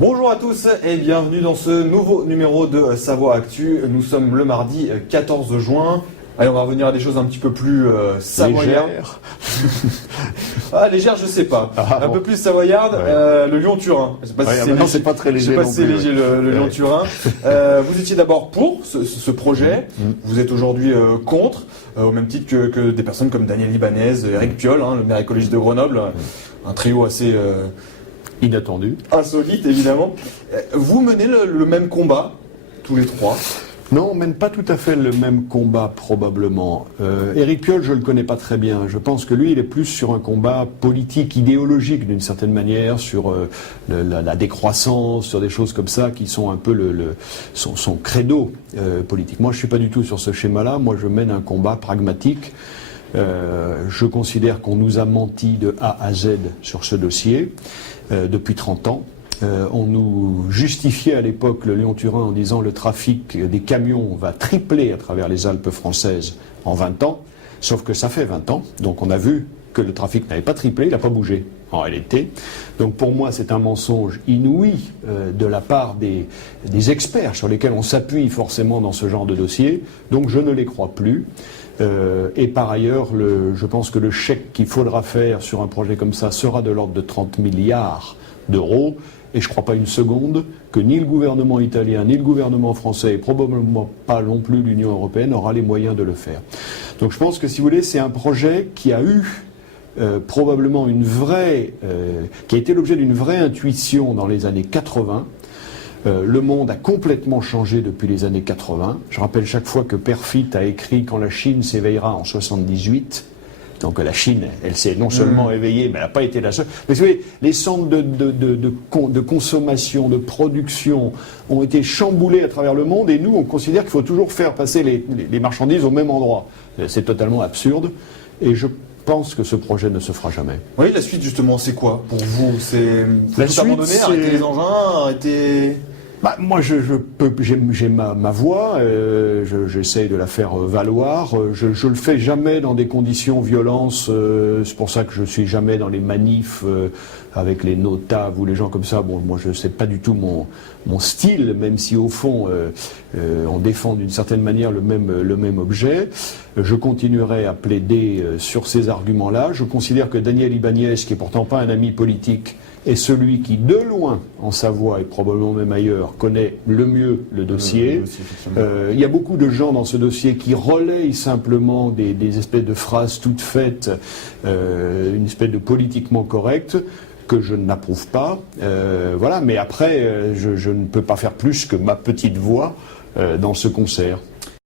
Bonjour à tous et bienvenue dans ce nouveau numéro de Savoie Actu. Nous sommes le mardi 14 juin. Allez, on va revenir à des choses un petit peu plus savoyardes. Légère, je sais pas. Un peu plus savoyarde, le Lyon-Turin. Je sais pas si c'est pas très léger. Je sais pas si c'est léger le Lyon-Turin. Vous étiez d'abord pour ce projet. Vous êtes aujourd'hui contre, au même titre que des personnes comme Daniel Ibanez, Éric Piolle, le maire écologiste de Grenoble. Un trio assez inattendu. Insolite, évidemment. Vous menez le même combat, tous les trois? Non, on mène pas tout à fait le même combat, probablement. Éric Piolle, je le connais pas très bien. Je pense que lui, il est plus sur un combat politique, idéologique, d'une certaine manière, sur la décroissance, sur des choses comme ça, qui sont un peu son credo politique. Moi, je suis pas du tout sur ce schéma-là. Moi, je mène un combat pragmatique. Je considère qu'on nous a menti de A à Z sur ce dossier depuis 30 ans. On nous justifiait à l'époque le Lyon-Turin en disant le trafic des camions va tripler à travers les Alpes françaises en 20 ans, sauf que ça fait 20 ans, donc on a vu que le trafic n'avait pas triplé, il n'a pas bougé en réalité. Donc pour moi c'est un mensonge inouï de la part des experts sur lesquels on s'appuie forcément dans ce genre de dossier, donc je ne les crois plus. Et par ailleurs, je pense que le chèque qu'il faudra faire sur un projet comme ça sera de l'ordre de 30 milliards d'euros. Et je ne crois pas une seconde que ni le gouvernement italien, ni le gouvernement français, et probablement pas non plus l'Union européenne, aura les moyens de le faire. Donc je pense que, si vous voulez, c'est un projet qui a eu probablement qui a été l'objet d'une vraie intuition dans les années 80. Le monde a complètement changé depuis les années 80. Je rappelle chaque fois que Perfit a écrit « Quand la Chine s'éveillera » en 78. Donc la Chine, elle s'est non seulement éveillée, mais elle n'a pas été la seule. Mais vous savez, les centres de consommation, de production ont été chamboulés à travers le monde, et nous, on considère qu'il faut toujours faire passer les marchandises au même endroit. C'est totalement absurde, et je pense que ce projet ne se fera jamais. Oui, la suite justement, c'est quoi pour vous? C'est tout abandonner, arrêter les engins, arrêter... Moi, j'ai ma voix, j'essaye de la faire valoir. Je le fais jamais dans des conditions violences. C'est pour ça que je suis jamais dans les manifs avec les notables ou les gens comme ça. Bon, moi, c'est pas du tout mon style, même si au fond, on défend d'une certaine manière le même objet. Je continuerai à plaider sur ces arguments-là. Je considère que Daniel Ibanez, qui est pourtant pas un ami politique, est celui qui, de loin, en Savoie et probablement même ailleurs, connaît le mieux le dossier. Il y a beaucoup de gens dans ce dossier qui relayent simplement des espèces de phrases toutes faites, une espèce de politiquement correcte, que je n'approuve pas. Voilà, mais après, je ne peux pas faire plus que ma petite voix dans ce concert.